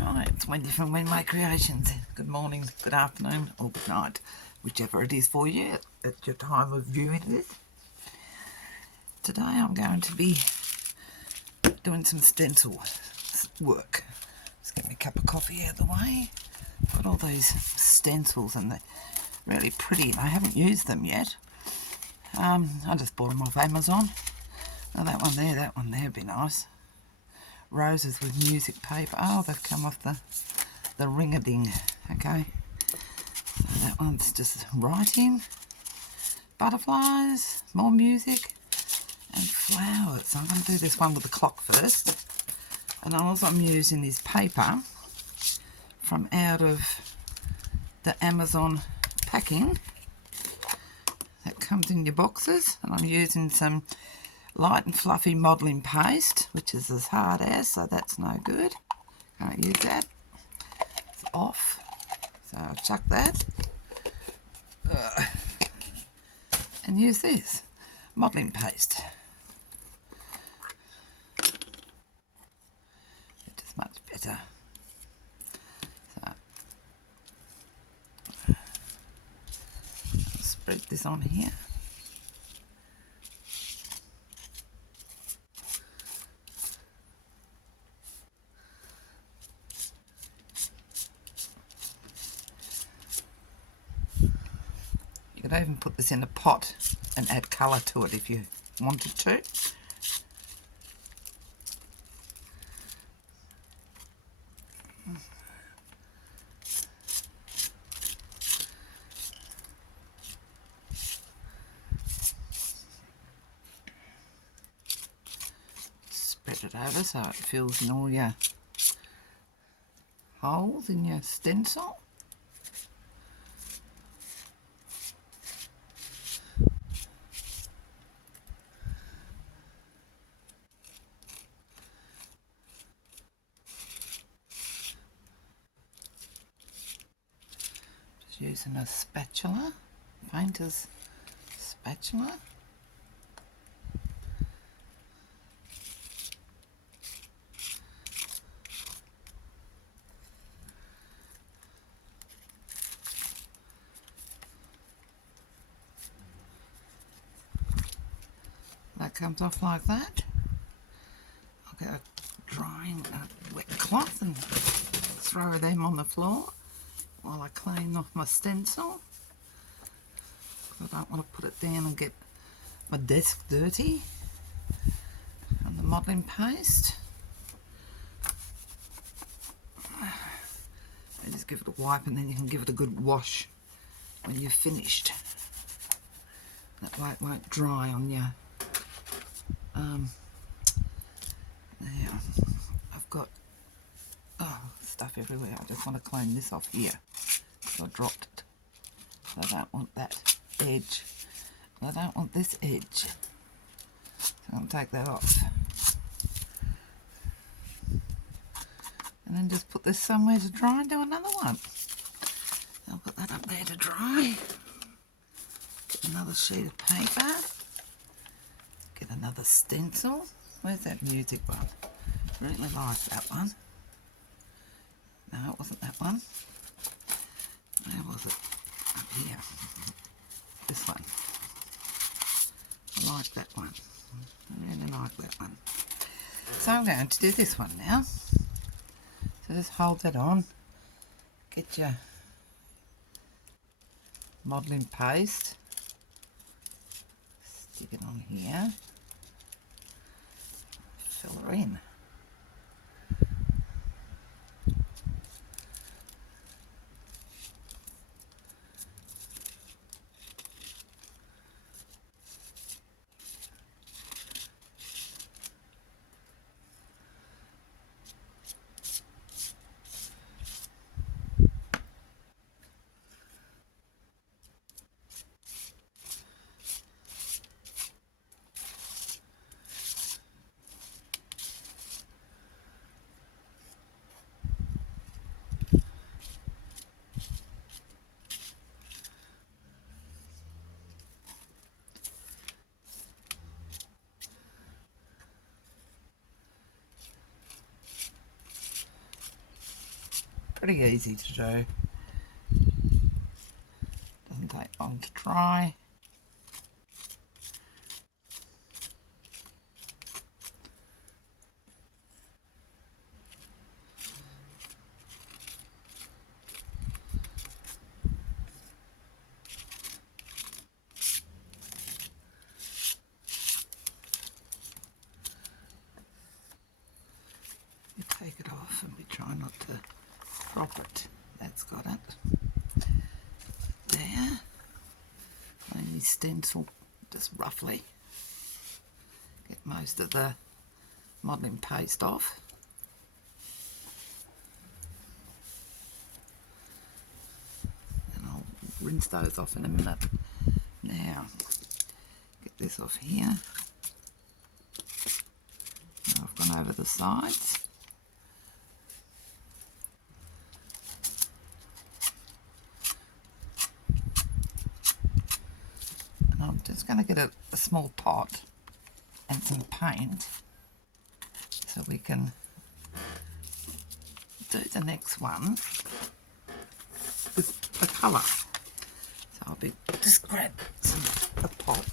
Right, it's Wendy from When My Creations. Good morning, good afternoon, or good night, whichever it is for you at your time of viewing this. Today I'm going to be doing some stencil work. Just get me a cup of coffee out of the way. Got all these stencils and they're really pretty. I haven't used them yet. I just bought them off Amazon. Oh, that one there would be nice. Roses with music paper. Oh, they've come off the ring-a-ding. Okay. So that one's just writing. Butterflies, more music, and flowers. So I'm going to do this one with the clock first. And also I'm using this paper from out of the Amazon packing that comes in your boxes. And I'm using some light and fluffy modelling paste, which is as hard as, so that's no good. Can't use that. It's off. So I'll chuck that. And use this modelling paste. It is much better. So I'll spread this on here. You could even put this in a pot and add colour to it if you wanted to. Spread it over so it fills in all your holes in your stencil. Using a spatula, painter's spatula. That comes off like that. I'll get a drying wet cloth and throw them on the floor while I clean off my stencil. I don't want to put it down and get my desk dirty. And the modelling paste. I just give it a wipe and then you can give it a good wash when you've finished. That way it won't dry on you. There, I've got stuff everywhere. I just want to clean this off here. I dropped it. I don't want that edge. I don't want this edge. So I'm going to take that off. And then just put this somewhere to dry and do another one. I'll put that up there to dry. Get another sheet of paper. Get another stencil. Where's that music one? Really like that one. No, it wasn't that one. Where was it? Up here. This one. I like that one. I really like that one. So I'm going to do this one now. So just hold that on. Get your modelling paste. Stick it on here. Fill her in. Pretty easy to do. Doesn't take long to dry. You take it off and we try not to drop it. That's got it. There. Only stencil, just roughly get most of the modelling paste off. And I'll rinse those off in a minute. Now, get this off here. Now I've gone over the sides. And I'm just going to get a small pot and some paint so we can do the next one with the colour. So I'll be just grab a pot.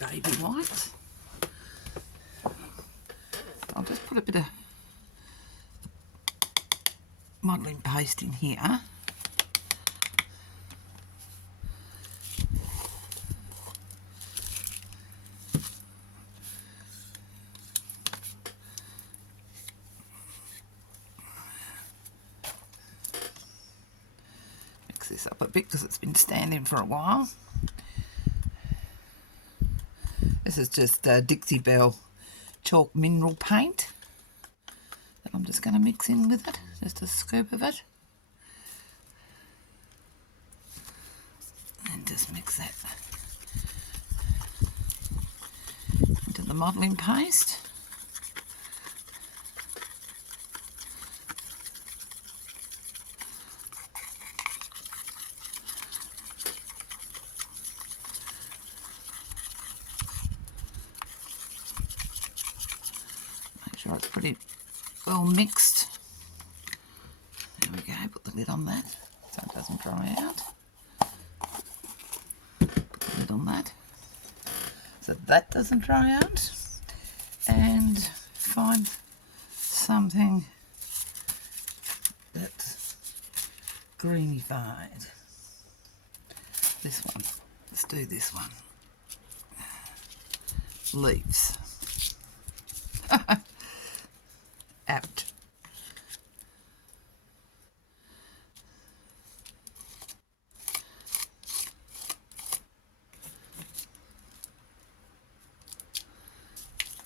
Baby white. I'll just put a bit of modelling paste in here. Mix this up a bit because it's been standing for a while. This is just Dixie Belle chalk mineral paint that I'm just going to mix in with it, just a scoop of it. And just mix that into the modelling paste. Sure it's pretty well mixed. There we go, put the lid on that so it doesn't dry out. Put the lid on that so that doesn't dry out. And find something that's greenified. This one, let's do this one. Leaves. Apt.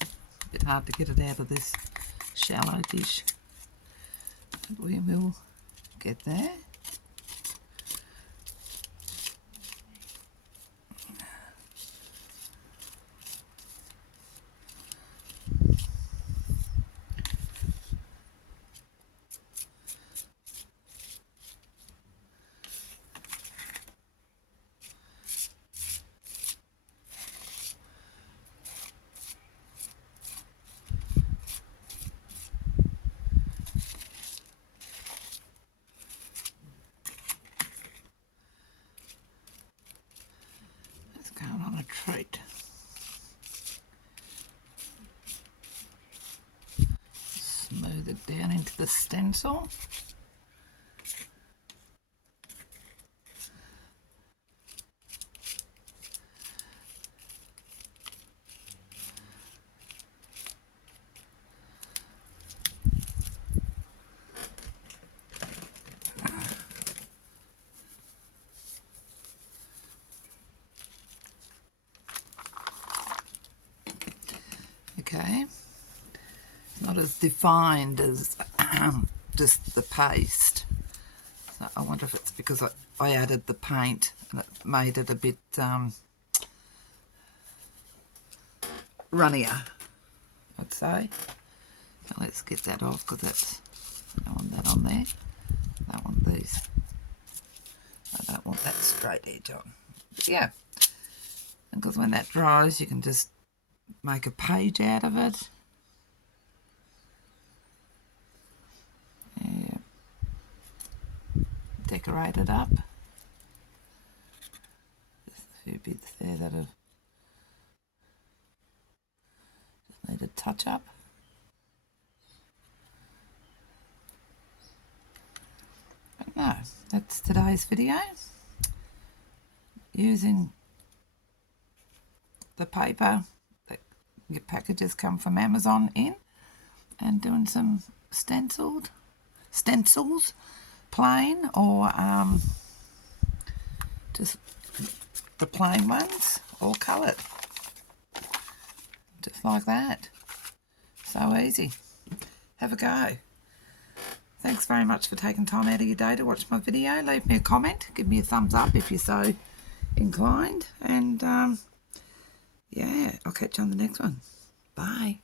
A bit hard to get it out of this shallow dish, but we will get there. Treat. Smooth it down into the stencil. Okay, not as defined as just the paste. So I wonder if it's because I added the paint and it made it a bit runnier, I'd say. Now let's get that off because that's, I don't want that on there. I don't want these. I don't want that straight edge on. But yeah, because when that dries you can just make a page out of it. Yeah. Decorate it up. Just a few bits there that have just need a touch up. But no, that's today's video. Using the paper that your packages come from Amazon in, and doing some stencils, plain or just the plain ones, all coloured, just like that. So easy. Have a go. Thanks very much for taking time out of your day to watch my video. Leave me a comment, give me a thumbs up if you're so inclined, and yeah, I'll catch you on the next one. Bye.